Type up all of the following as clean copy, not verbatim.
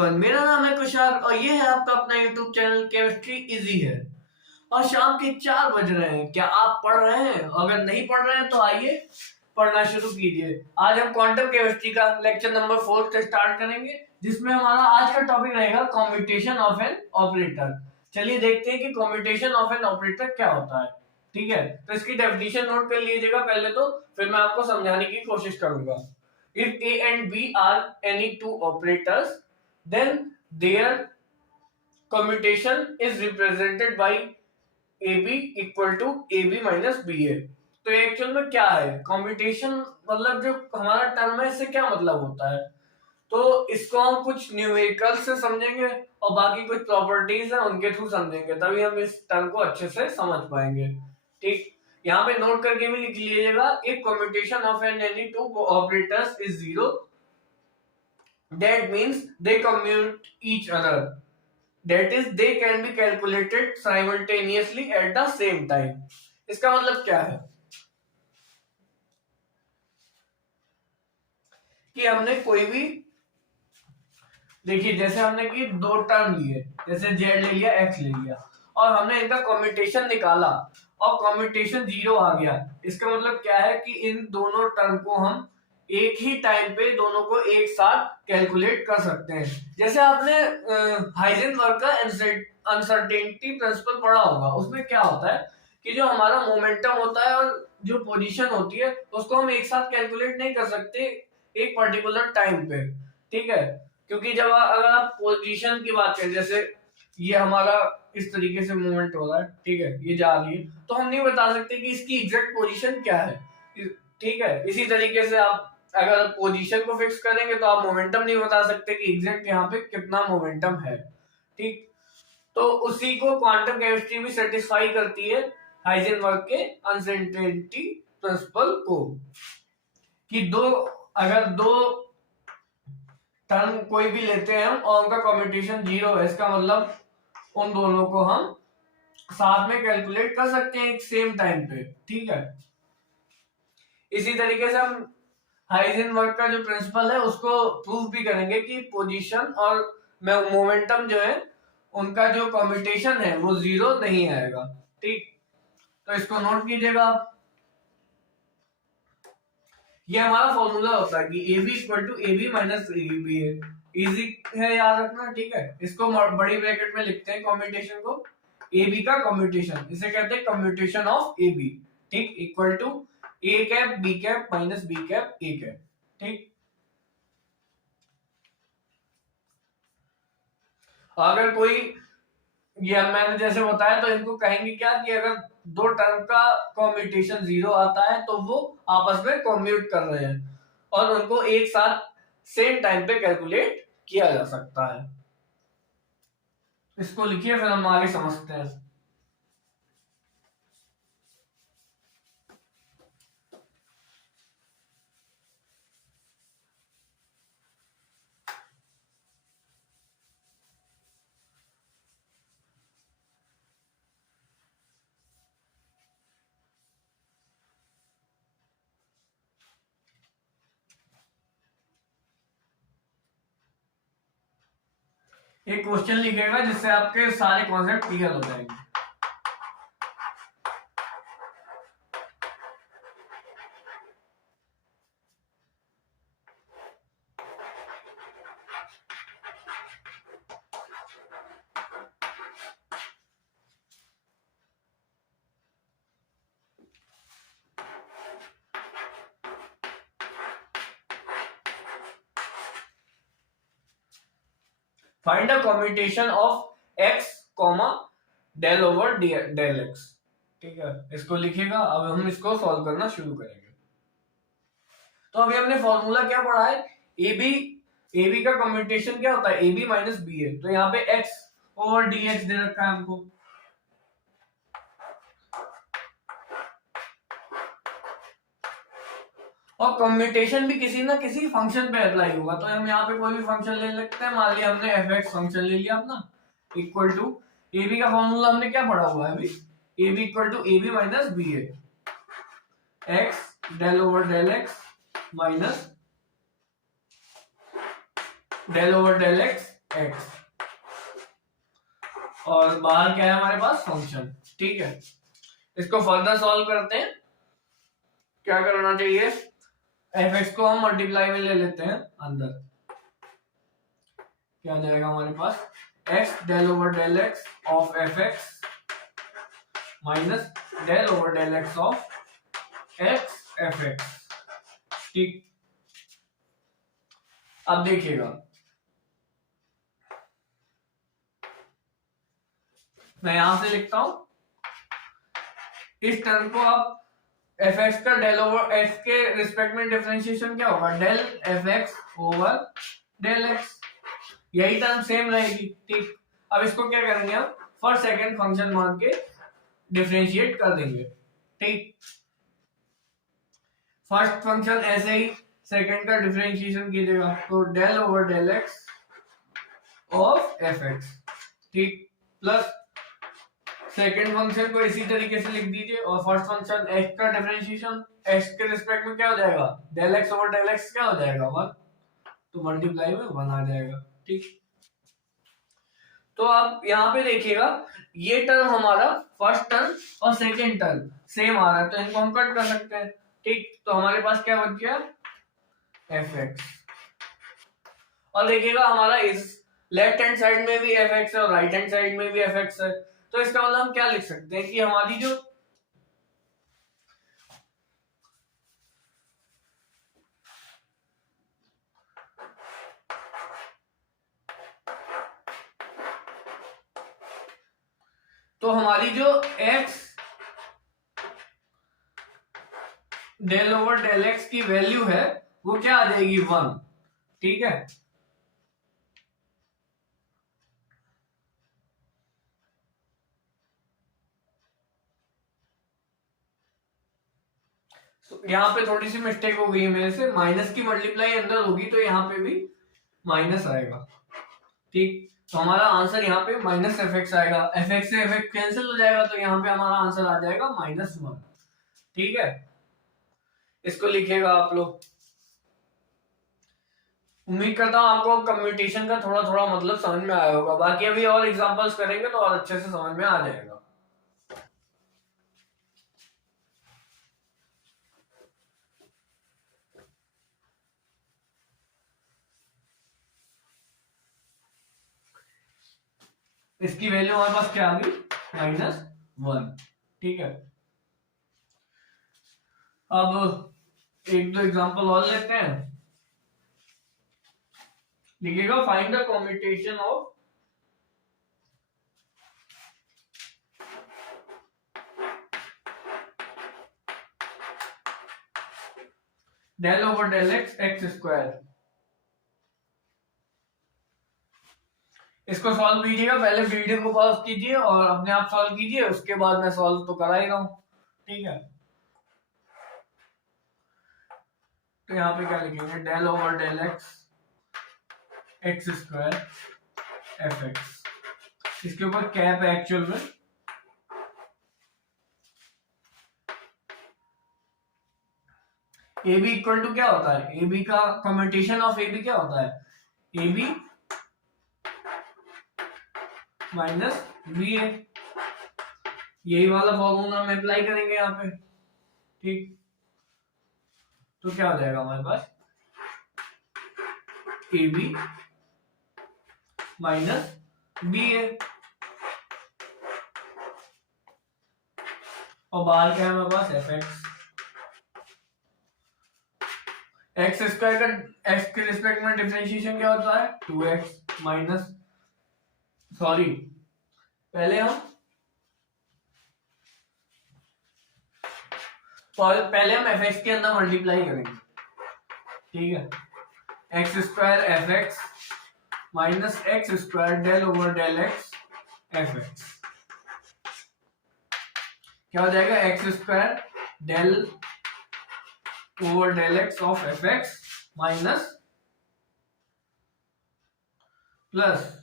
Everyone, मेरा नाम है कुशाल और ये है आपका अपना यूट्यूब चैनल केमिस्ट्री इजी है। और शाम के 4 बज रहे हैं। क्या आप पढ़ रहे हैं? अगर नहीं पढ़ रहे हैं तो आइए पढ़ना शुरू कीजिए। आज हम क्वांटम केमिस्ट्री का लेक्चर नंबर 4 से स्टार्ट करेंगे, जिसमें हमारा आज का टॉपिक रहेगा कम्यूटेशन ऑफ एन ऑपरेटर। चलिए देखते हैं कि कम्यूटेशन ऑफ एन ऑपरेटर क्या होता है। ठीक है, तो इसकी डेफिनेशन नोट कर लीजिएगा पहले, तो फिर मैं आपको समझाने की कोशिश करूंगा। If A and B are any two operators, then their commutation is represented by AB equal to AB minus BA। तो एक्चुअल में क्या है कम्यूटेशन, मतलब जो हमारा टर्म है इससे क्या मतलब होता है, तो इसको हम कुछ न्यूमेरिकल से समझेंगे और बाकी कुछ प्रॉपर्टीज है उनके थ्रू समझेंगे, तभी हम इस टर्म को अच्छे से समझ पाएंगे। ठीक, यहाँ पे नोट करके भी लिख लीजिएगा, if commutation of an any two operators is zero, that means they commute each other, that is they can be calculated simultaneously at the same time. इसका मतलब क्या है कि हमने कोई भी, देखिए जैसे हमने कि दो टर्म लिए, जैसे जेड ले लिया एक्स ले लिया और हमने इनका कम्यूटेशन निकाला और कम्यूटेशन जीरो आ गया। इसका मतलब क्या है कि इन दोनों टर्म को हम एक ही टाइम पे दोनों को एक साथ कैलकुलेट कर सकते हैं। जैसे आपने हाइजेनबर्ग का अनसर्टेनिटी प्रिंसिपल पढ़ा होगा, उसमें क्या होता है कि जो हमारा मोमेंटम होता है और जो पोजीशन होती है उसको हम एक साथ कैलकुलेट नहीं कर सकते एक पर्टिकुलर टाइम पे। ठीक है, क्योंकि जब अगर आप पोजीशन की बात करें, जैसे ये हमारा इस तरीके से मूवमेंट हो रहा है, ठीक है, ये जा रही है, तो हम नहीं बता सकते कि इसकी एग्जैक्ट पोजीशन क्या है। ठीक है, इसी तरीके से आप अगर पोजीशन को फिक्स करेंगे तो आप मोमेंटम नहीं बता सकते कि एग्जैक्ट यहाँ पे कितना मोमेंटम है। ठीक, तो उसी को क्वांटम केमिस्ट्री भी सेटिस्फाई करती है, हाइजेनबर्ग के अनसर्टेनिटी प्रिंसिपल को, कि अगर दो टर्म कोई भी लेते हैं हम और उनका कम्यूटेशन जीरो है, इसका मतलब उन दोनों को हम साथ में कैलकुलेट कर सकते हैं एक सेम टाइम पे। ठीक है, इसी तरीके से हम हाइजेनबर्ग का जो प्रिंसिपल है उसको प्रूव भी करेंगे कि पोजीशन और मोमेंटम जो है उनका जो कम्यूटेशन है वो जीरो नहीं आएगा। ठीक, तो इसको नोट कीजिएगा आप। ये हमारा फॉर्मूला होता है कि AB equal to AB minus AB है। इजी है याद रखना। ठीक है, इसको बड़ी ब्रैकेट में लिखते हैं कम्यूटेशन को, AB का कम्यूटेशन, इसे कहते हैं कम्यूटेशन ऑफ AB। ठीक, equal to A cap B cap minus B cap A cap. ठीक, अगर कोई, ये मैंने जैसे बताया, तो इनको कहेंगे क्या कि अगर दो टर्म का कम्यूटेशन जीरो आता है तो वो आपस में कम्यूट कर रहे हैं और उनको एक साथ सेम टाइम पे कैलकुलेट किया जा सकता है। इसको लिखिए, फिर हम आगे समझते हैं। एक क्वेश्चन लिखेगा जिससे आपके सारे कॉन्सेप्ट क्लियर हो जाएंगे। Find the commutation of x, del over del x। ठीक है, इसको लिखेगा। अब हम इसको सॉल्व करना शुरू करेंगे। तो अभी हमने फॉर्मूला क्या पढ़ा है, AB का कम्यूटेशन क्या होता है, AB माइनस B है, तो यहाँ पे x ओवर dx दे रखा है हमको। और कम्यूटेशन भी किसी ना किसी फंक्शन पे अप्लाई होगा, तो हम यहाँ पे कोई भी फंक्शन ले सकते हैं। मान लिया हमने fx फंक्शन ले लिया अपना, इक्वल टू AB का फॉर्मूला हमने क्या पढ़ा हुआ है अभी, AB equal to AB minus B है, x del over del x minus del over del x x, और बाहर क्या है हमारे पास फंक्शन। ठीक है, इसको फर्दर सॉल्व करते हैं। क्या करना चाहिए, एफ एक्स को हम मल्टीप्लाई में ले लेते हैं अंदर। क्या आ जाएगा हमारे पास, x del over del x of f x minus del over del x of x f x. ठीक, अब देखिएगा मैं यहां से लिखता हूं, इस टर्म को आप एफ एक्स का डेल ओवर एक्स के रिस्पेक्ट में डिफरेंशिएशन क्या होगा, del f x over del x, यही टर्म सेम रहेगी। ठीक, अब इसको क्या करेंगे हम, फर्स्ट सेकंड फंक्शन मान के डिफरेंशिएट कर देंगे। ठीक, फर्स्ट फंक्शन ऐसे ही सेकंड का डिफरेंशिएशन कीजिएगा, तो del over del x of f x. ठीक, प्लस सेकंड फंक्शन को इसी तरीके से लिख दीजिए, और फर्स्ट फंक्शन एक्स का डिफरेंशिएशन एक्स के रिस्पेक्ट में क्या हो जाएगा, del x over del x क्या हो जाएगा 1, तो मल्टीप्लाई में 1 आ जाएगा। ठीक, तो अब यहाँ पे देखिएगा ये टर्म हमारा फर्स्ट टर्म और सेकंड टर्म सेम आ रहा है, तो इनको हम कट कर सकते हैं। ठीक, तो हमारे पास क्या बच गया, एफ एक्स, और देखिएगा हमारा इस लेफ्ट हैंड साइड में भी एफ एक्स है और राइट हैंड साइड में भी एफ एक्स है, तो इसका मतलब हम क्या लिख सकते हैं कि हमारी जो x del over del x की वैल्यू है वो क्या आ जाएगी 1। ठीक है, यहाँ पे थोड़ी सी मिस्टेक हो गई है मेरे से, माइनस की मल्टीप्लाई अंदर होगी तो यहाँ पे भी माइनस आएगा। ठीक, तो हमारा आंसर यहाँ पे माइनस एफ एक्स आएगा, एफ एक्स से एफ एक्स कैंसिल हो जाएगा, तो यहाँ पे हमारा आंसर आ जाएगा -1। ठीक है, इसको लिखिएगा आप लोग। उम्मीद करता हूँ आपको कम्युटेशन का थोड़ा थोड़ा मतलब समझ में आया होगा, बाकी अभी और एग्जांपल्स करेंगे तो और अच्छे से समझ में आ जाएगा। इसकी वैल्यू हमारे पास क्या आ गई, -1। ठीक है, अब एक दो एग्जांपल और लेते हैं। लिखिएगा find the commutation of del over del x x square. इसको सॉल्व कीजिएगा, पहले वीडियो को पॉज कीजिए और अपने आप सॉल्व कीजिए, उसके बाद मैं सॉल्व तो करा ही रहा हूं। ठीक है, तो यहाँ पे क्या लिखेंगे, del over del x x square f x, इसके ऊपर कैप है एक्चुअल में, ए बी इक्वल टू क्या होता है, ए बी का कम्यूटेशन ऑफ ए बी क्या होता है, ए बी माइनस बी ए, यही वाला फॉर्मूला हम अप्लाई करेंगे यहाँ पे। ठीक, तो क्या हो जाएगा हमारे पास, ए बी माइनस बी ए, और बाहर क्या है हमारे पास एफ एक्स, एक्स स्क्वायर का एक्स के रिस्पेक्ट में डिफरेंशिएशन क्या होता है 2x माइनस, सॉरी पहले हम एफ एक्स के अंदर मल्टीप्लाई करेंगे। ठीक है, x square f x minus x square del over del x f x, क्या हो जाएगा, x square del over del x of f x minus plus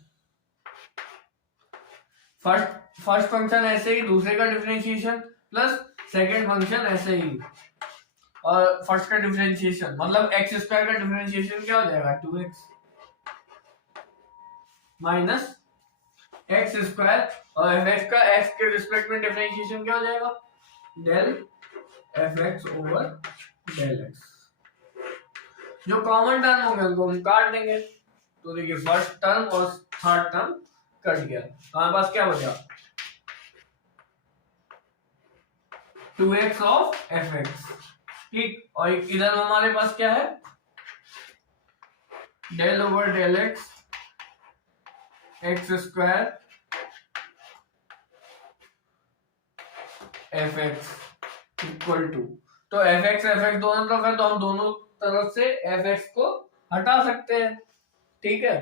first function ऐसे ही, दूसरे का डिफरेंशिएशन प्लस सेकेंड फंक्शन ऐसे ही, और फर्स्ट का डिफरेंशिएशन मतलब एक्स स्क्वायर का डिफरेंशिएशन क्या हो जाएगा 2x, माइनस एक्स स्क्वायर, और एफ एक्स का एक्स के रिस्पेक्ट में डिफरेंशिएशन क्या हो जाएगा, del f x over del x. जो कॉमन टर्म होंगे उनको हम काट देंगे, तो देखिए फर्स्ट टर्म और थर्ड टर्म कट गया, हमारे पास क्या बचा 2x ऑफ एफ एक्स, ठीक। और इधर हमारे पास क्या है, del over del x x square f x equal to, तो एफ एक्स दोनों तरफ है, तो हम दोनों तरफ से एफ एक्स को हटा सकते हैं, ठीक है।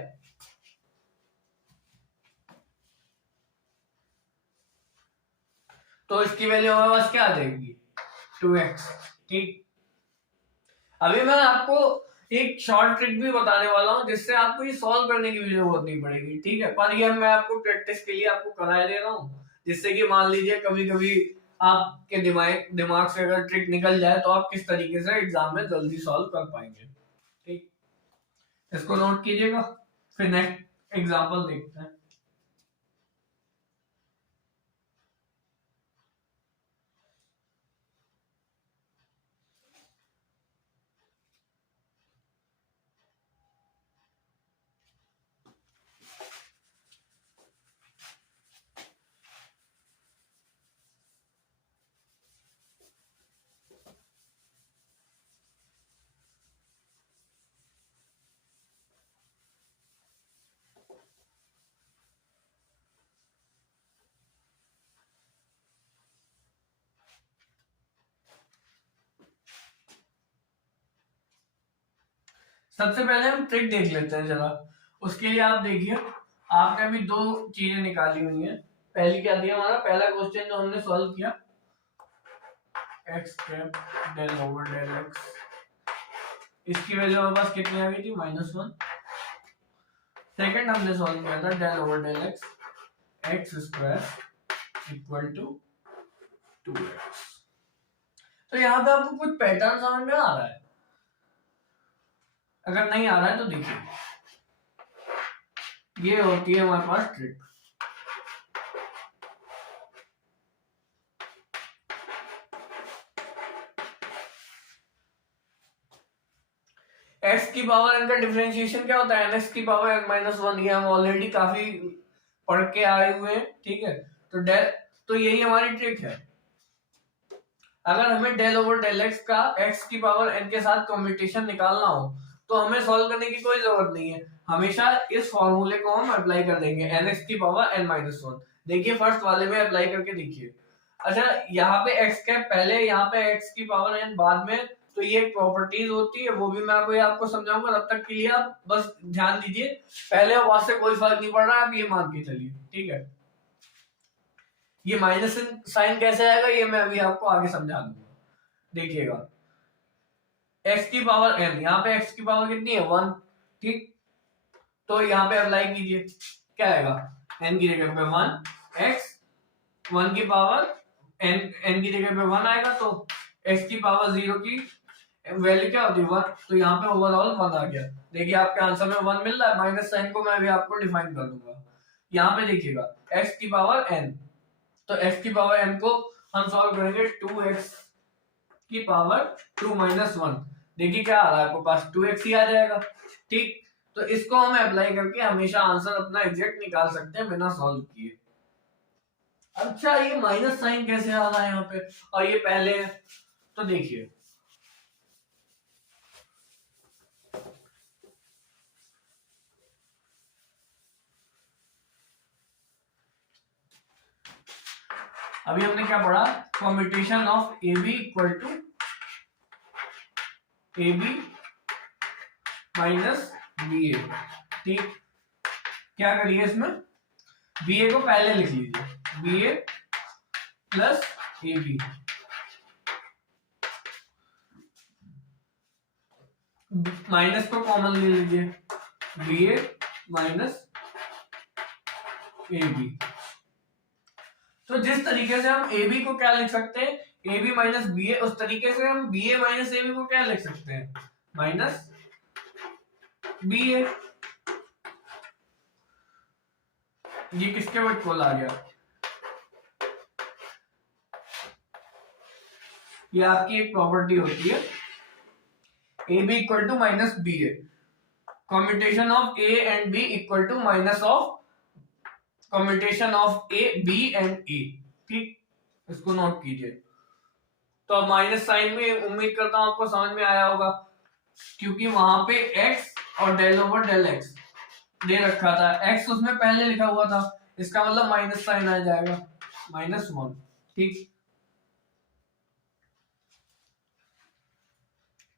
तो इसकी वैल्यू हमारे पास क्या आ जाएगी 2x, ठीक। अभी मैं आपको एक शॉर्ट ट्रिक भी बताने वाला हूं जिससे आपको ये सॉल्व करने की भी जरूरत नहीं पड़ेगी, ठीक है। पर ये मैं आपको प्रैक्टिस के लिए आपको करा दे रहा हूं, जिससे कि मान लीजिए कभी कभी आपके दिमाग से अगर ट्रिक निकल जाए तो आप किस तरीके से एग्जाम में जल्दी सॉल्व कर पाएंगे, ठीक। इसको नोट कीजिएगा, फिर नेक्स्ट एग्जाम्पल देखते हैं। सबसे पहले हम ट्रिक देख लेते हैं जरा। उसके लिए आप देखिए, आपने अभी दो चीजें निकाली हुई हैं। पहली क्या दिया, हमारा पहला क्वेश्चन जो हमने सॉल्व किया, x cap del over del x, इसकी वैल्यू हमारे पास कितनी आ गई थी -1। सेकंड हमने सॉल्व किया था del over del x x square equal to 2x। तो यहाँ पे आपको कुछ पैटर्न समझ में आ रहा है? अगर नहीं आ रहा है तो देखिए, ये होती है हमारे पास ट्रिक। x की पावर n का डिफरेंशिएशन क्या होता है, nx की पावर n माइनस 1। ये हम ऑलरेडी काफी पढ़ के आए हुए हैं, ठीक है। तो यही हमारी ट्रिक है। अगर हमें डेल ओवर डेल एक्स का x की पावर n के साथ कम्यूटेशन निकालना हो तो हमें सॉल्व करने की कोई जरूरत नहीं है, हमेशा इस फॉर्मूले को हम अप्लाई कर देंगे, nx की पावर n माइनस 1। देखिए फर्स्ट वाले में अप्लाई करके देखिए। अच्छा, यहाँ पे x कैप पहले, यहाँ पे x की पावर n बाद में, तो ये एक प्रॉपर्टीज होती है, वो भी मैं आपको समझाऊंगा। तब तक के लिए आप बस ध्यान दीजिए, पहले और बाद से कोई फर्क नहीं पड़ रहा, आप ये मान के चलिए, ठीक है। ये माइनस साइन कैसे आएगा ये मैं अभी आपको आगे समझा दूंगा, देखिएगा। x की पावर n, यहाँ पे x की पावर कितनी है 1, ठीक। तो यहाँ पे अप्लाई कीजिए, क्या आएगा, n की जगह पे 1, x 1 की पावर n की जगह पे 1 आएगा, तो x की पावर 0 की वैल्यू क्या होती है 1, तो यहाँ पे ओवरऑल 1 आ गया। देखिए आपके आंसर में 1 मिल रहा है, माइनस साइन को मैं अभी आपको डिफाइन कर दूंगा। यहाँ पे देखिएगा x की पावर n, तो x की पावर n को हम सॉल्व करेंगे 2x की पावर 2 माइनस 1। देखिए क्या आ रहा है आपको पास, 2x ही आ जाएगा, ठीक। तो इसको हम अप्लाई करके हमेशा आंसर अपना एग्जैक्ट निकाल सकते हैं बिना सॉल्व किए। अच्छा, ये माइनस साइन कैसे आ रहा है यहाँ पे, और ये पहले है, तो देखिए अभी हमने क्या पढ़ा, combination of A B equal to A B minus B A, ठीक। क्या करिए इसमें, बी ए को पहले लिख लीजिए, b a plus a B, minus को कॉमन ले लीजिए, b a minus a b. तो जिस तरीके से हम ए बी को क्या लिख सकते हैं, a B minus B a, उस तरीके से हम b a minus a b को क्या लिख सकते हैं, माइनस बी ए। ये किसके वर्ड कॉल आ गया, ये आपकी एक प्रॉपर्टी होती है A B equal to minus B A, commutation of A and B equal to minus of commutation of A B and A. ठीक, इसको नोट कीजिए। तो अब माइनस साइन में उम्मीद करता हूं आपको समझ में आया होगा, क्योंकि वहां पे x और डेल ओवर डेल x दे रखा था, x उसमें पहले लिखा हुआ था, इसका मतलब माइनस साइन आ जाएगा -1। ठीक,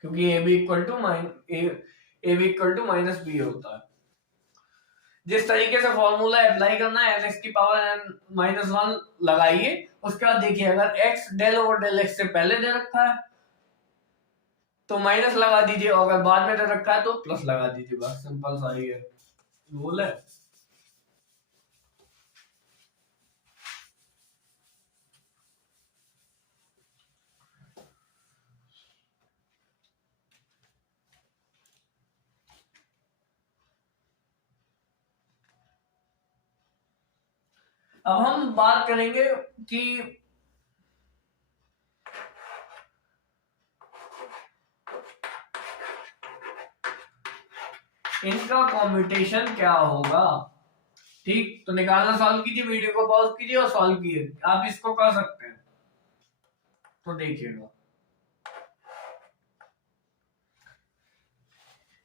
क्योंकि a B equal to minus b होता है। जिस तरीके से फॉर्मूला अप्लाई करना है एन एक्स की पावर एन माइनस 1 लगाइए, उसके बाद देखिए अगर x del over del x से पहले दे रखा है तो माइनस लगा दीजिए, और अगर बाद में दे रखा है तो प्लस लगा दीजिए, बस सिंपल सा ही है, रूल है। अब हम बात करेंगे कि इनका कॉम्बिनेशन क्या होगा। ठीक, तो निकालना सॉल्व कीजिए, वीडियो को पॉज कीजिए और सॉल्व कीजिए, आप इसको कर सकते हैं। तो देखिएगा,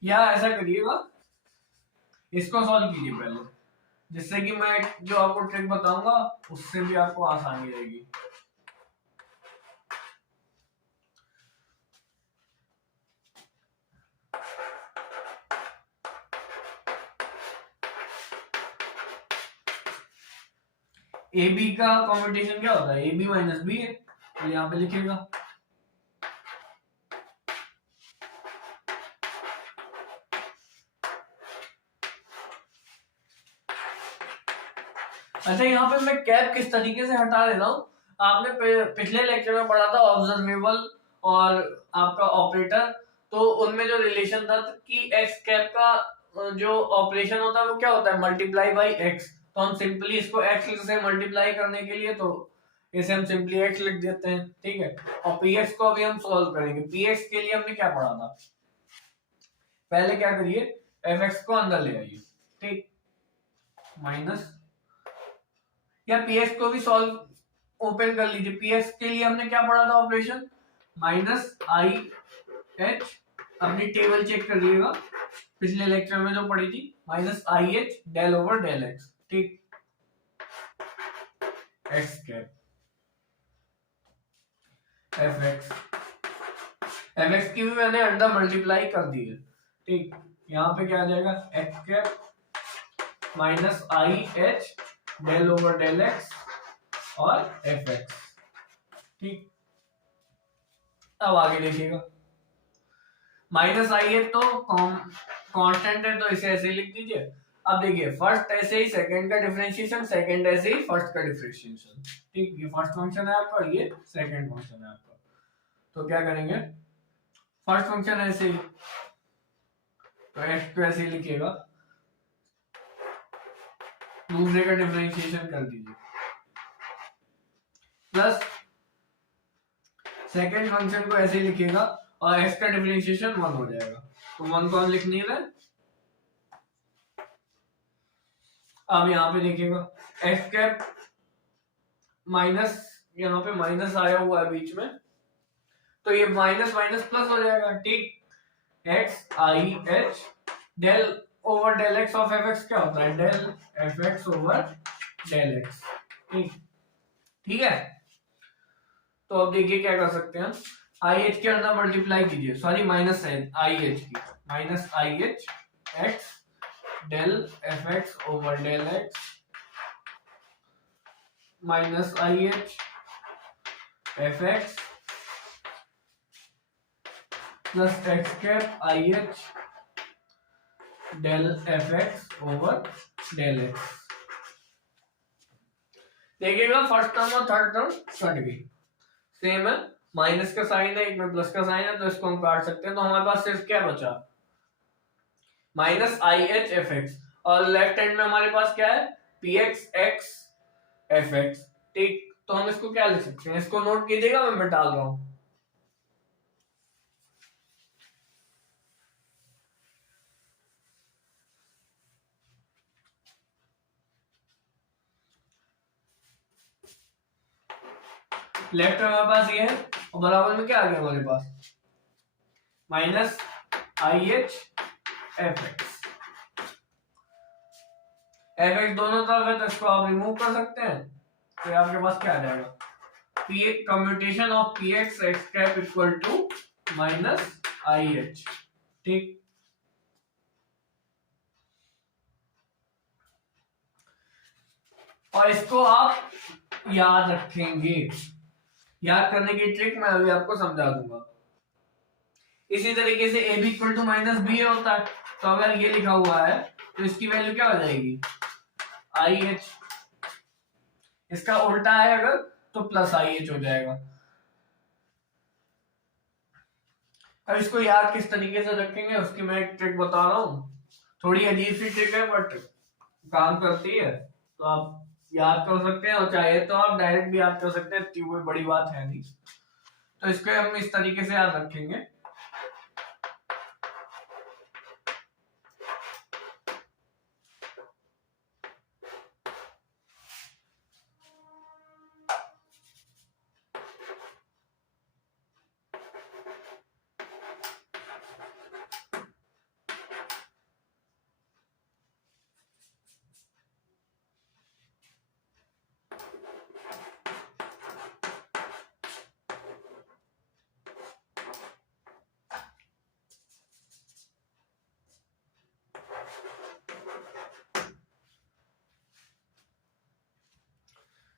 या ऐसा करिएगा, इसको सॉल्व कीजिए पहले, जिससे कि मैं जो आपको ट्रिक बताऊंगा उससे भी आपको आसानी रहेगी। ए बी का कॉम्बिनेशन क्या होता है, ए बी माइनस बी है, तो यहाँ पे लिखेगा। अच्छा, यहाँ पे मैं कैप किस तरीके से हटा देता हूँ, आपने पिछले लेक्चर में पढ़ा था ऑब्जर्वेबल और आपका ऑपरेटर, तो उनमें जो रिलेशन था कि एक्स कैप का जो ऑपरेशन होता है वो क्या होता है, मल्टीप्लाई बाई एक्स। तो हम सिंपली इसको एक्स से मल्टीप्लाई करने के लिए तो इसे हम सिंपली एक्स लिख देते हैं। ठीक है, और पीएक्स को अभी हम सॉल्व करेंगे। पीएक्स के लिए हमने क्या पढ़ा था, पहले क्या करिए, एफ एक्स को अंदर ले आइए, ठीक, माइनस, या पीएक्स को भी सॉल्व ओपन कर लीजिए। पीएक्स के लिए हमने क्या पढ़ा था ऑपरेशन, माइनस आई एच, अपनी टेबल चेक कर लीजिएगा पिछले लेक्चर में जो पढ़ी थी, minus i h del over del x. ठीक, एक्स कैप एफ एक्स की भी मैंने अंडर मल्टीप्लाई कर दी है। ठीक, यहाँ पे क्या आ जाएगा, x cap minus i h del over del x और एफ एक्स। ठीक, अब आगे देखिएगा, माइनस आई है तो कांस्टेंट है तो इसे ऐसे लिख दीजिए। अब देखिए, फर्स्ट ऐसे ही सेकंड का डिफरेंशिएशन, सेकंड ऐसे ही फर्स्ट का डिफरेंशिएशन। ठीक, ये फर्स्ट फंक्शन है आपका, ये सेकंड फंक्शन है आपका। तो क्या करेंगे, फर्स्ट फंक्शन ऐसे ही, तो एक्स को ऐसे ही लिखिएगा, दूसरे का डिफरेंशिएशन कर दीजिए, प्लस सेकंड फंक्शन को ऐसे ही लिखिएगा और एक्स का डिफरेंशिएशन 1 हो जाएगा। तो 1 को हम लिख नहीं रहे। अब यहाँ पे देखिएगा, एक्स कैप माइनस, यहाँ पे माइनस आया हुआ है बीच में, तो ये माइनस माइनस प्लस हो जाएगा। ठीक, x i h del over del x of f x क्या होता है, del f x over del x. ठीक है, तो अब देखिए क्या कर सकते हैं, आई एच के अंदर मल्टीप्लाई कीजिए, सॉरी माइनस आई एच की, minus i h x del f x over del x minus i h f x plus x cap i h del f x over del x. देखिएगा first term और third term कट गई, same है, minus का sign है, एक में plus का साइन है, तो इसको हम काट सकते हैं। तो हमारे पास सिर्फ क्या बचा, minus i h f x, और लेफ्ट हैंड में हमारे पास क्या है, P x x f x. ठीक, तो हम इसको क्या लिख सकते हैं, इसको नोट कीजिएगा, मैं डाल रहा हूं। लेफ्ट में हमारे पास ये है और बराबर में क्या आ गया हमारे पास, minus i h f x. F x दोनों तरफ है तो इसको आप रिमूव कर सकते हैं, तो आपके पास क्या आ जाएगा, p commutation of p x x cap equal to minus i h. ठीक, और इसको आप याद रखेंगे। याद करने की ट्रिक मैं अभी आपको समझा दूंगा। इसी तरीके से a B equal to minus b होता है, तो अगर ये लिखा हुआ है तो इसकी वैल्यू क्या हो जाएगी, आई एच। इसका उल्टा है अगर तो प्लस आई एच हो जाएगा। अब इसको याद किस तरीके से रखेंगे उसकी मैं एक ट्रिक बता रहा हूँ। थोड़ी अजीब सी ट्रिक है बट काम करती है, तो आप याद कर सकते हैं और चाहे तो आप डायरेक्ट भी याद कर सकते हैं, कोई बड़ी बात है नहीं। तो इसको हम इस तरीके से याद रखेंगे।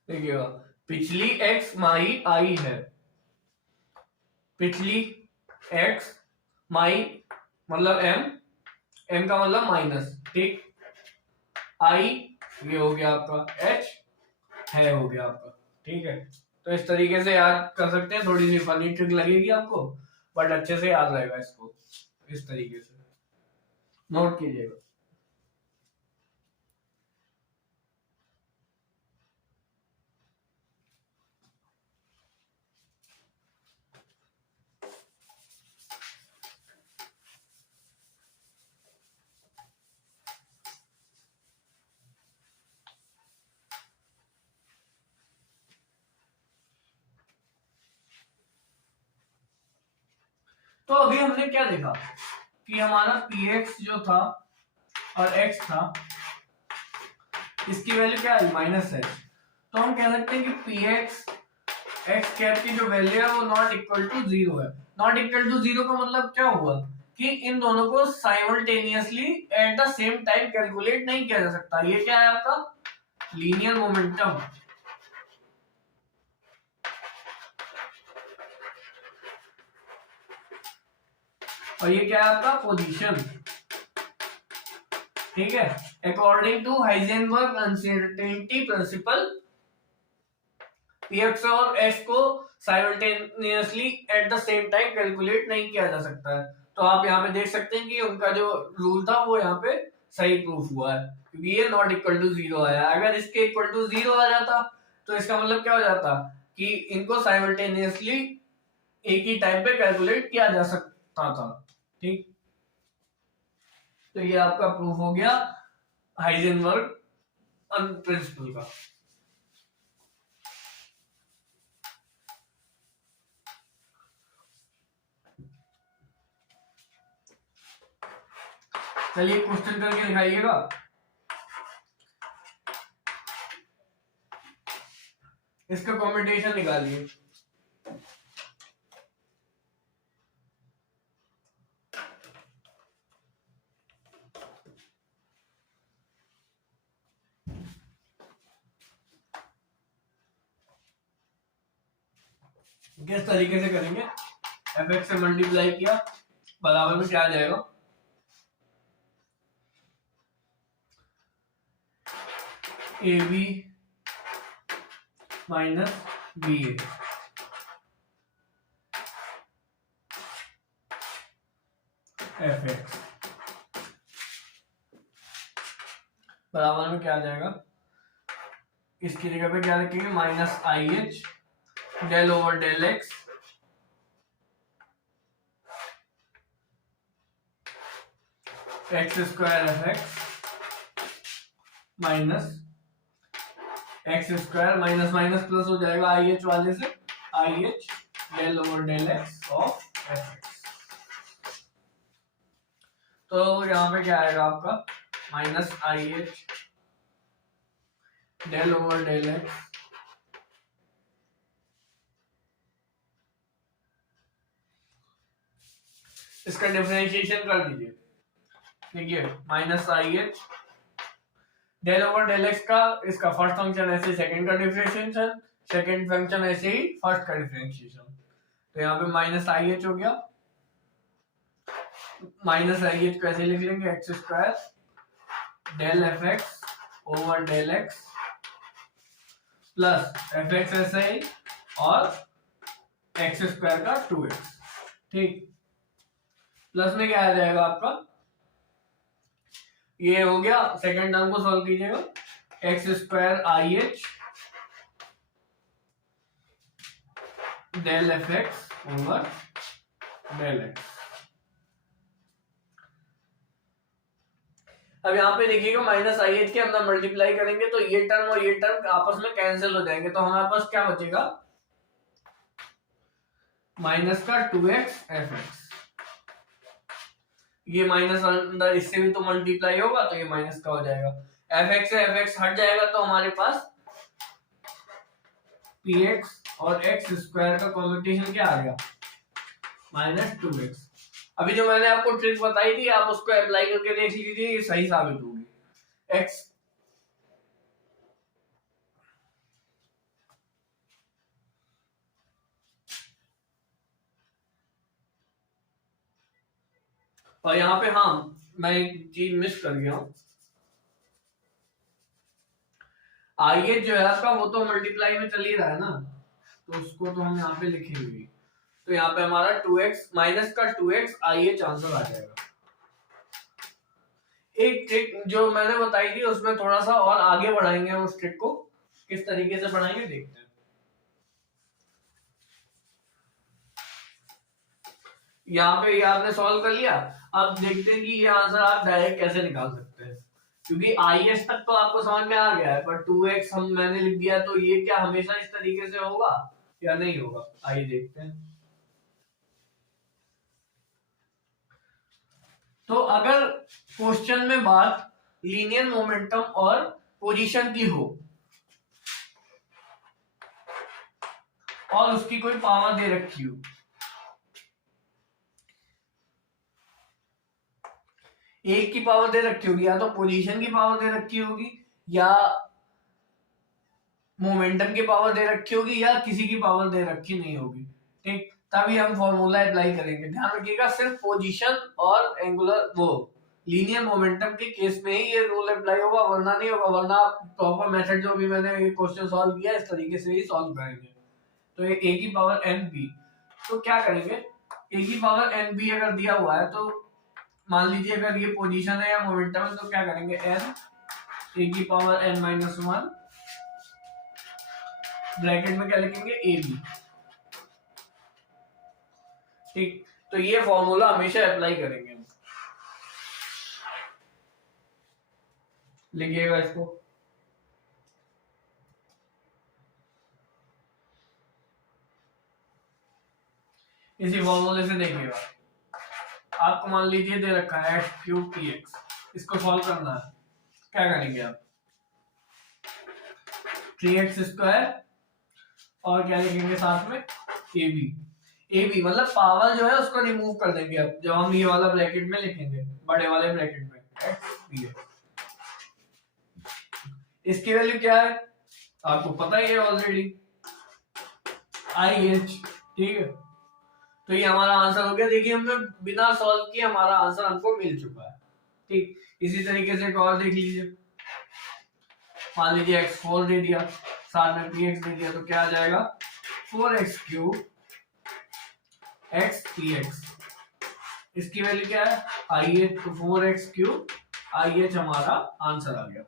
देखिएगा, पिछली एक्स माई आई है, पिछली एक्स माई मतलब एम, एम का मतलब माइनस। ठीक, आई ये हो गया आपका, एच है हो गया आपका। ठीक है, तो इस तरीके से याद कर सकते हैं। थोड़ी सी फनी ट्रिक लगेगी आपको बट अच्छे से याद रहेगा, इसको इस तरीके से नोट कीजिएगा। तो अभी हमने क्या देखा कि हमारा px जो था और x था, इसकी वैल्यू क्या है, माइनस है। तो हम कह सकते हैं कि px x कैप की जो वैल्यू है वो नॉट इक्वल टू जीरो है। नॉट इक्वल टू जीरो का मतलब क्या हुआ कि इन दोनों को simultaneously at the same time calculate नहीं किया जा सकता। ये क्या है आपका, लीनियर मोमेंटम, और ये क्या है आपका, पोजीशन। ठीक है, according to Heisenberg uncertainty principle, px और x को simultaneously at the same time calculate नहीं किया जा सकता है। तो आप यहाँ पे देख सकते हैं कि उनका जो रूल था वो यहाँ पे सही प्रूफ हुआ है, क्योंकि ये नॉट इक्वल टू जीरो आया। अगर इसके इक्वल टू जीरो आ जाता तो इसका मतलब क्या हो जाता कि इनको साइमल्टेनियसली एक ही टाइम पे कैलकुलेट किया जा सकता था। ठीक, तो ये आपका प्रूफ हो गया हाइजेनबर्ग प्रिंसिपल का। चलिए क्वेश्चन करके दिखाइएगा। इसका कॉम्बिनेशन निकालिए। किस तरीके से करेंगे, एफ एक्स से मल्टीप्लाई किया, बराबर में क्या आ जाएगा, a B minus B a, f x बराबर में क्या आ जाएगा, इसकी जगह पे क्या लिखेंगे, minus i h del over del x x square f x minus x square minus minus plus हो जाएगा आई एच वाले से, i h del over del x of f x. तो यहाँ पे क्या आएगा आपका, minus i h del over del x इसका डिफरेंशिएशन कर दीजिए। देखिए minus i h del over del x का, इसका फर्स्ट फंक्शन ऐसे सेकंड का डिफरेंशिएशन, सेकंड फंक्शन ऐसे ही फर्स्ट का डिफरेंशिएशन। तो यहाँ पे माइनस आई एच हो गया, माइनस आई एच कैसे लिख लेंगे, x square del f x over del x plus f x ऐसे ही और एक्स स्क्वायर का 2x। ठीक, प्लस में क्या आ जाएगा आपका, ये हो गया, सेकंड टर्म को सॉल्व कीजिएगा, x square i h del f x over del x. अब यहाँ पे देखिएगा माइनस आई एच के अंदर मल्टीप्लाई करेंगे तो ये टर्म और ये टर्म आपस में कैंसिल हो जाएंगे, तो हमारे पास क्या बचेगा, माइनस का 2x एफ एक्स। ये माइनस अंदर इससे भी तो मल्टीप्लाई होगा तो ये माइनस का हो जाएगा, एफ एक्स से एफ एक्स हट जाएगा तो हमारे पास पी एक्स और एक्स स्क्वायर का कॉम्बिनेशन क्या आ गया, माइनस 2x। अभी जो मैंने आपको ट्रिक बताई थी आप उसको अप्लाई करके देख लीजिए, ये सही साबित होगी। x और यहाँ पे हाँ मैं एक चीज मिस कर गया हूं, आई एच जो है आपका वो तो मल्टीप्लाई में चल ही रहा है ना, तो उसको तो हम यहाँ पे लिखेंगे, तो यहाँ पे हमारा 2x माइनस का 2x आई एच आंसर आ जाएगा। एक ट्रिक जो मैंने बताई थी उसमें थोड़ा सा और आगे बढ़ाएंगे हम उस ट्रिक को, किस तरीके से बढ़ाएंगे देखते हैं। यहाँ पे ये आपने सॉल्व कर लिया, अब देखते हैं कि ये आंसर आप डायरेक्ट कैसे निकाल सकते हैं, क्योंकि आई एस तक तो आपको समझ में आ गया है, पर 2x हम मैंने लिख दिया, तो ये क्या हमेशा इस तरीके से होगा या नहीं होगा, आइए देखते हैं। तो अगर क्वेश्चन में बात लीनियर मोमेंटम और पोजीशन की हो और उसकी कोई पावर दे रखी हो, एक की पावर दे रखी होगी, या तो पोजीशन की पावर दे रखी होगी या मोमेंटम की पावर दे रखी होगी या किसी की पावर दे रखी नहीं होगी। ठीक, तभी हम फॉर्मूला अप्लाई करेंगे। ध्यान रखिएगा सिर्फ पोजीशन और एंगुलर वो लीनियर मोमेंटम के केस में ही ये रूल अप्लाई होगा, वरना नहीं होगा, वरना प्रॉपर मेथड जो भी मैंने ये क्वेश्चन सॉल्व किया इस तरीके से ही सॉल्व करेंगे। तो ये ए की पावर एन बी, तो क्या करेंगे, ए की पावर एन बी अगर दिया हुआ है तो मान लीजिए अगर ये पोजीशन है या मोमेंटम है तो क्या करेंगे, एन ए की पावर एन माइनस 1 ब्रैकेट में क्या लिखेंगे, ए बी। ठीक, तो ये फॉर्मूला हमेशा अप्लाई करेंगे हम, लिखिएगा इसको। इसी फॉर्मूले से देखिएगा, आपको मान लीजिए दे रखा है एक्स क्यूब पी एक्स, इसको सॉल्व करना है, क्या करेंगे आप, 3x स्क्वायर और क्या लिखेंगे साथ में, ए बी। ए बी मतलब पावर जो है उसको रिमूव कर देंगे अब, जब हम ये वाला ब्रैकेट में लिखेंगे, बड़े वाले ब्रैकेट में एक्स पी एक्स। इसकी वैल्यू क्या है आपको पता ही है ऑलरेडी, आई एच। ठीक है, तो ये हमारा आंसर हो गया। देखिए हमने बिना सॉल्व किए हमारा आंसर हमको मिल चुका है। ठीक, इसी तरीके से एक और देख लीजिए, मान लीजिए x4 दे दिया, साथ में px दे दिया, तो क्या आ जाएगा, 4x क्यूब x px। इसकी वैल्यू क्या है, आई एच, तो 4x क्यूब आई एच हमारा आंसर आ गया।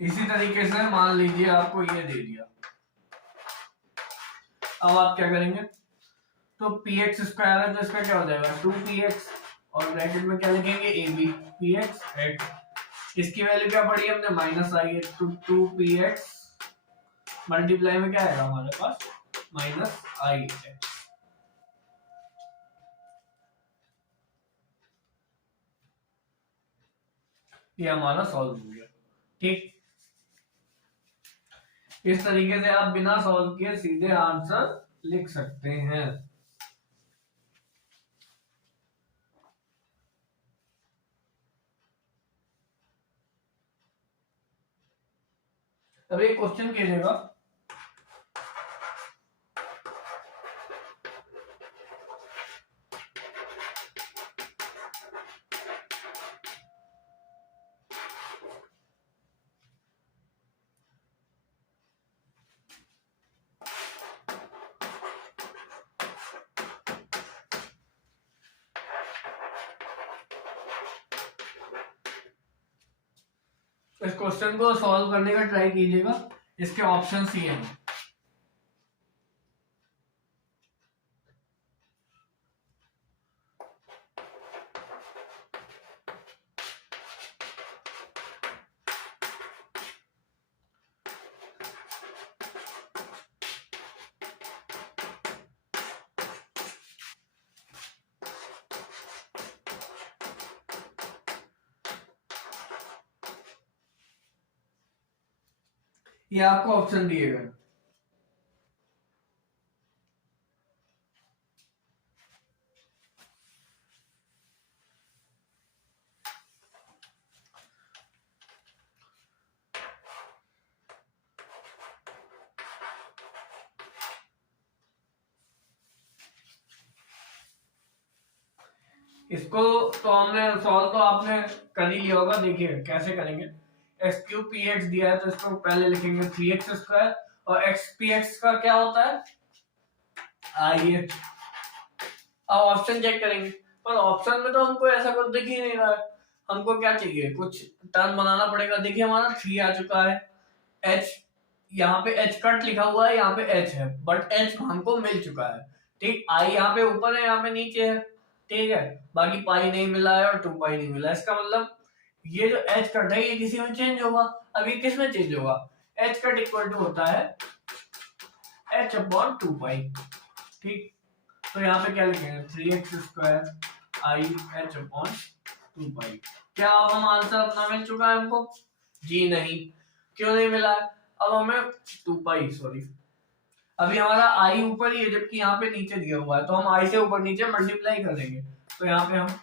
इसी तरीके से मान लीजिए आपको ये दे दिया, अब आप क्या करेंगे, तो पी एक्स स्क्वायर है तो इसका क्या हो जाएगा 2px, और ब्रैकेट में क्या लिखेंगे a b p x x, इसकी वैल्यू क्या पड़ी हमने माइनस आई है, तो 2px मल्टीप्लाई में क्या आएगा हमारे पास माइनस आई एक्स। ये हमारा सॉल्व हो गया। ठीक, इस तरीके से आप बिना सॉल्व किए सीधे आंसर लिख सकते हैं। अब एक क्वेश्चन कीजिएगा, इस क्वेश्चन को सॉल्व करने का ट्राई कीजिएगा, इसके ऑप्शंस ये हैं। ये आपको ऑप्शन दिए गए, इसको तो हमने सॉल्व तो आपने कर ही लिया होगा। देखिए कैसे करेंगे, एक्स क्यूब पी एक्स दिया है तो इसको पहले लिखेंगे 3x स्क्वायर, और एक्स पी एक्स का क्या होता है आई एक्स। अब ऑप्शन चेक करेंगे, पर ऑप्शन में तो हमको ऐसा कुछ दिख ही नहीं रहा है, हमको क्या चाहिए, कुछ टर्म बनाना पड़ेगा। देखिए हमारा 3 आ चुका है, एच यहाँ पे एच कट लिखा हुआ है, यहाँ पे एच है, बट एच हमको मिल चुका है। ठीक, आई यहाँ पे ऊपर है, यहाँ पे नीचे है। ठीक है, बाकी पाई नहीं मिला है और 2 पाई नहीं मिला है, इसका मतलब ये जो एच कट है ये किसी में चेंज होगा। अब ये किस में चेंज होगा, एच कट इक्वल टू होता है एच अपॉन 2 पाई। ठीक, तो यहाँ पे क्या लिखेंगे 3x square i H upon 2 पाई। क्या अब हम आंसर अपना मिल चुका है हमको, जी नहीं, क्यों नहीं मिला है, अब हमें 2 पाई सॉरी, अभी हमारा आई ऊपर ही है जबकि यहाँ पे नीचे दिया हुआ है, तो हम आई से ऊपर नीचे मल्टीप्लाई कर देंगे, तो यहाँ पे हम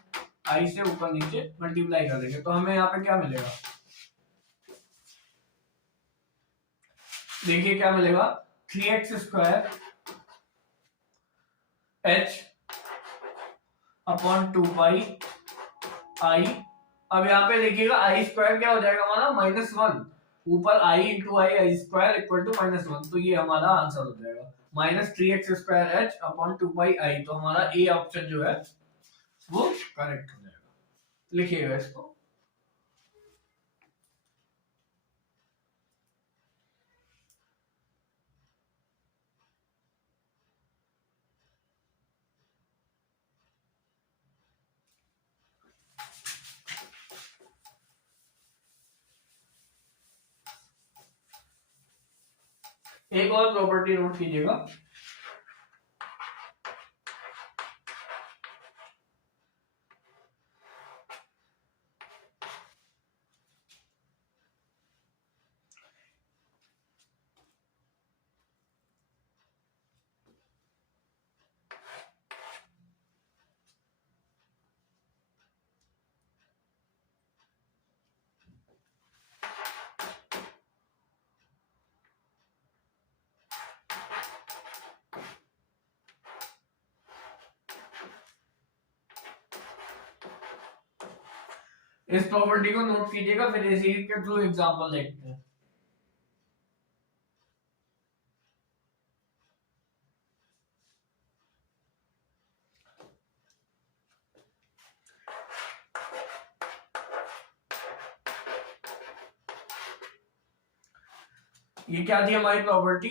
आई से ऊपर नीचे मल्टीप्लाई कर देंगे, तो हमें यहाँ पे क्या मिलेगा, देखिए क्या मिलेगा 3x square h upon 2 pi आई। अब यहाँ पे देखिएगा आई स्क्वायर क्या हो जाएगा हमारा -1, ऊपर i into i i square equal to -1, तो ये हमारा आंसर हो जाएगा -3x square h upon 2 pi i. तो हमारा ए ऑप्शन जो है वो करेक्ट हो जाएगा, लिखिएगा इसको। एक और प्रॉपर्टी नोट कीजिएगा, इस प्रॉपर्टी को नोट कीजिएगा, फिर इसी के थ्रू एग्जांपल देखते हैं। ये क्या थी हमारी प्रॉपर्टी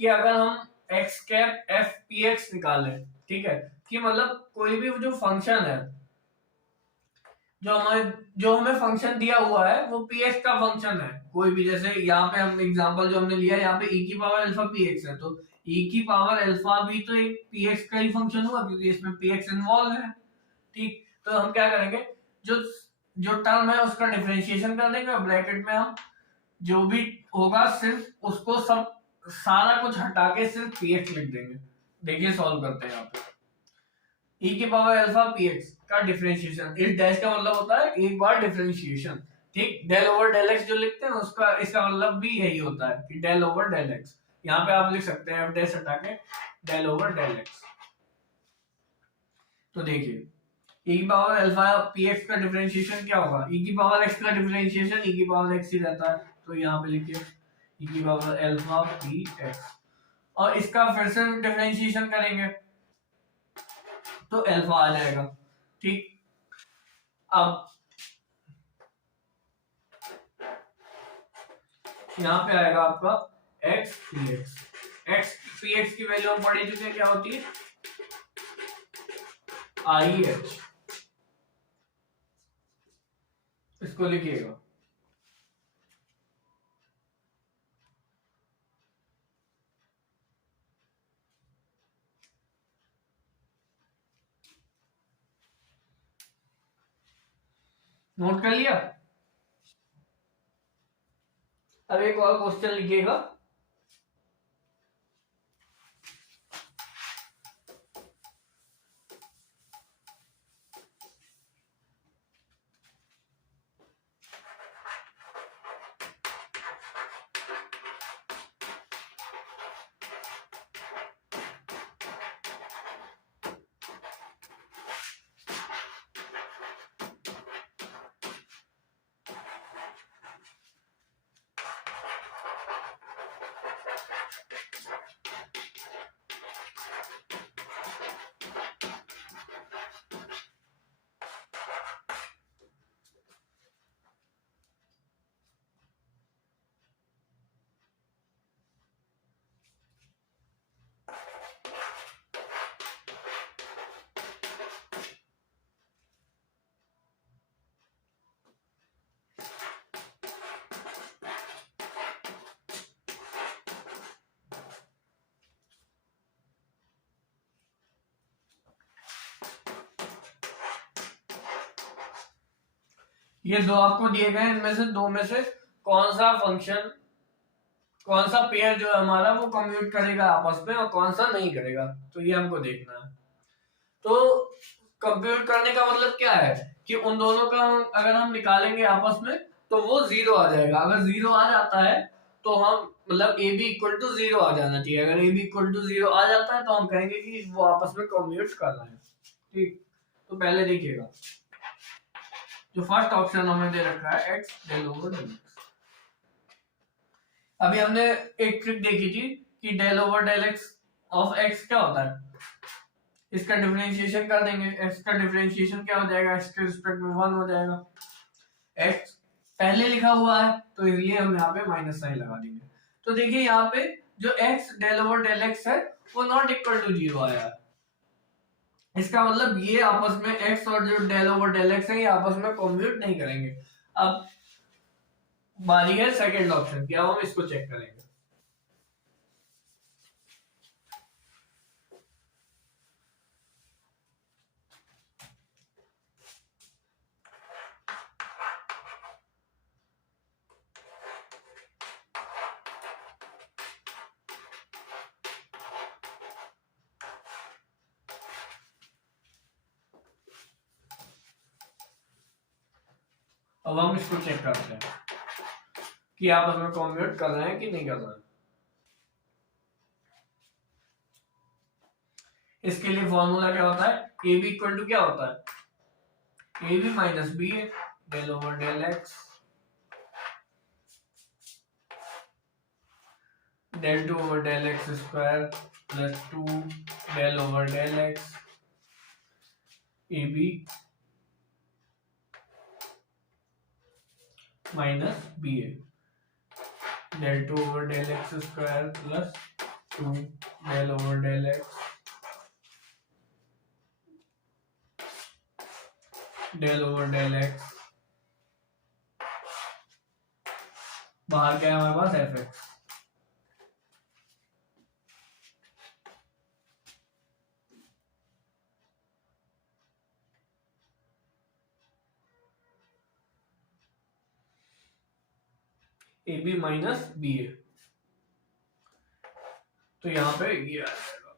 कि अगर हम x cap F P x निकालें, ठीक है, कि मतलब कोई भी जो फंक्शन है, जो हमें फंक्शन दिया हुआ है वो पी एक्स का फंक्शन है कोई भी, जैसे यहाँ पे हम एग्जांपल जो हमने लिया यहाँ पे e की पावर अल्फा पी एक्स है, तो e की पावर अल्फा भी तो एक पी एक्स का ही फंक्शन हुआ क्योंकि इसमें पी एक्स इन्वॉल्व है। ठीक, तो हम क्या करेंगे, जो जो टर्म है उसका डिफरेंशिएशन कर देंगे और ब्रैकेट में हम जो भी होगा सिर्फ उसको सब सारा कुछ हटा के सिर्फ पी एक्स लिख देंगे। देखिए सॉल्व करते हैं यहाँ पे e की पावर अल्फा पी एक्स का डिफरेंशिएशन, इस डैश का मतलब होता है एक बार डिफरेंशिएशन। ठीक, डेल ओवर डेल एक्स जो लिखते हैं उसका इसका मतलब भी यही होता है कि डेल ओवर डेल एक्स। यहाँ पे आप लिख सकते हैं एफ डैश हटा के डेल ओवर डेल एक्स। तो देखिए e की पावर अल्फा पी एक्स का डिफरेंशिएशन क्या होगा, e की पावर x का डिफरेंशिएशन e की पावर x ही रहता है, तो यहाँ पे लिखिए e की पावर अल्फा पी एक्स, और इसका फिर से डिफरेंशिएशन करेंगे तो अल्फा आ जाएगा। ठीक, अब यहाँ पे आएगा आपका x px, x px की वैल्यू हम पढ़ चुके हैं क्या होती है, आई एच, इसको लिखिएगा। नोट कर लिया। अब एक और क्वेश्चन लिखिएगा, ये दो आपको दिए गए इनमें से दो में से कौन सा फंक्शन, कौन सा पेयर जो है हमारा वो कम्यूट करेगा आपस में और कौन सा नहीं करेगा, तो ये हमको देखना है। तो कंप्यूट करने का मतलब क्या है कि उन दोनों का अगर हम निकालेंगे आपस में तो वो जीरो आ जाएगा, अगर जीरो आ जाता है तो हम मतलब A B equal to zero आ जाना चाहिए, अगर A B equal to zero आ जाता है तो हम कहेंगे कि वो आपस में कम्यूट कर रहे हैं। ठीक, तो पहले देखिएगा जो फर्स्ट ऑप्शन हमें दे रखा है x del over del x. अभी हमने एक ट्रिक देखी थी कि del over del x of x क्या होता है, इसका डिफरेंशिएशन कर देंगे, x का डिफरेंशिएशन क्या हो जाएगा, x के रिस्पेक्ट में 1 हो जाएगा। x पहले लिखा हुआ है तो इसलिए हम यहाँ पे माइनस साइन लगा देंगे। तो देखिए यहाँ पे जो x del over del x है वो नॉट इक्वल टू जीरो आया है, इसका मतलब ये आपस में x और जो डेल ओवर डेल x है ये आपस में कम्यूट नहीं करेंगे। अब बारी है सेकंड ऑप्शन की, अब हम इसको चेक करेंगे। अब हम इसको चेक करते हैं कि आपस में कम्यूट कर रहे हैं कि नहीं कर रहे हैं। इसके लिए फॉर्मूला क्या होता है, ए बी इक्वल टू क्या होता है, A B minus B a del over del x del two over del x square plus 2 del over del x A B minus B a del 2 over del x square plus 2 del over del x del over del x, बाहर क्या है हमारे पास f x. A B minus B A, तो यहाँ पे ये आ जाएगा।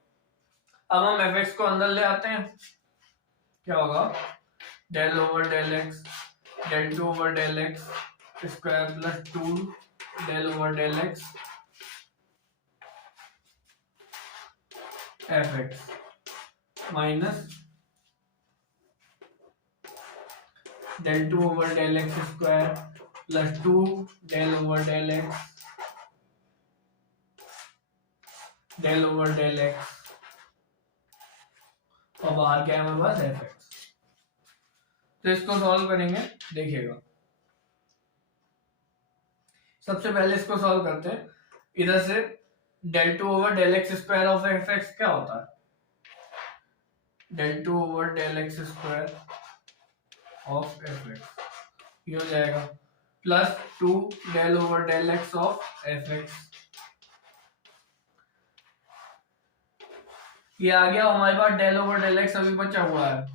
अब हम एफ एक्स को अंदर ले आते हैं, क्या होगा del over del x del 2 over del x square plus 2 del over del x f x minus del 2 over del x square plus 2 del over del x del over del x, और बाहर क्या है हमारे पास f x. तो इसको solve करेंगे, देखिएगा सबसे पहले इसको सॉल्व करते हैं। इधर से del 2 over del x square of f x क्या होता है, del 2 over del x square of f x ये हो जाएगा plus 2 del over del x of f x, ये आ गया हमारे पास डेल ओवर डेल एक्स अभी बचा हुआ है,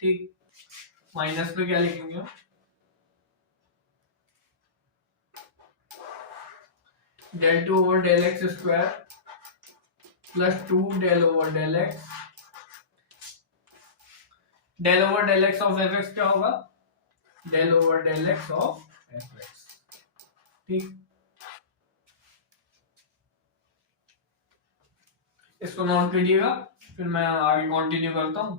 ठीक। माइनस में क्या लिखेंगे, del 2 over del x square plus 2 del over del x, del over del x of f x क्या होगा, del over del x of f x, ठीक। इसको नोट कीजिएगा, फिर मैं आगे कंटिन्यू करता हूं।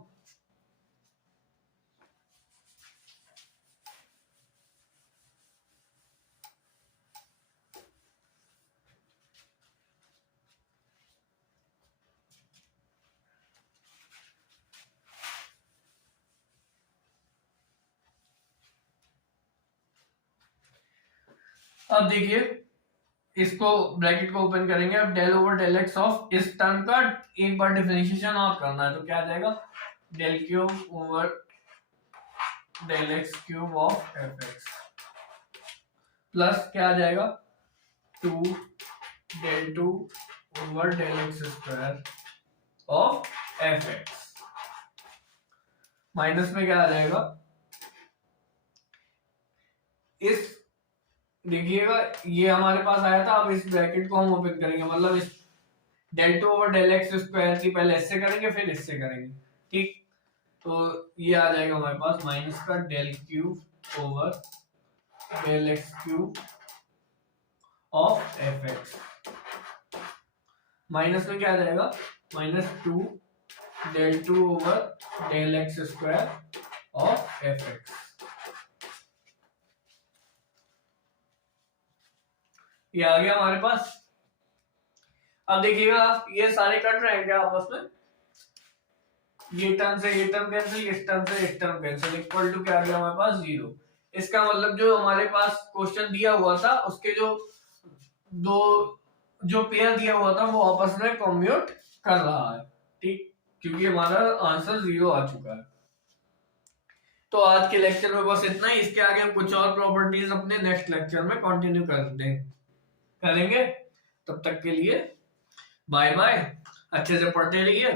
अब देखिए इसको ब्रैकेट को ओपन करेंगे, अब del over del x of इस टर्म का एक बार डिफरेंशिएशन और करना है, तो क्या आ जाएगा del cube over del x cube of f x plus क्या आ जाएगा 2 del 2 over del x square of f x, minus में क्या आ जाएगा, इस देखिएगा ये हमारे पास आया था, अब इस ब्रैकेट को हम ओपन करेंगे, मतलब इस del 2 over del x square की पहले इससे करेंगे फिर इससे करेंगे, ठीक। तो ये आ जाएगा हमारे पास माइनस का del cube over del x cube of f x, minus में क्या आ जाएगा minus 2 del 2 over del x square of f x, ये आ गया हमारे पास। अब देखिएगा ये सारे कट रहे हैं क्या आपस में, ये टर्म से ये टर्म कैंसिल, इस टर्म से इस टर्म कैंसिल, इक्वल टू क्या आ गया हमारे पास 0। इसका मतलब जो हमारे पास क्वेश्चन दिया हुआ था उसके जो दो जो पेयर दिया हुआ था वो आपस में कम्यूट कर रहा है, ठीक, क्योंकि हमारा आंसर 0 आ चुका है। तो आज के लेक्चर में बस इतना ही, इसके आगे हम कुछ और प्रॉपर्टीज अपने नेक्स्ट लेक्चर में कंटिन्यू करेंगे। तब तक के लिए बाय बाय, अच्छे से पढ़ते रहिए।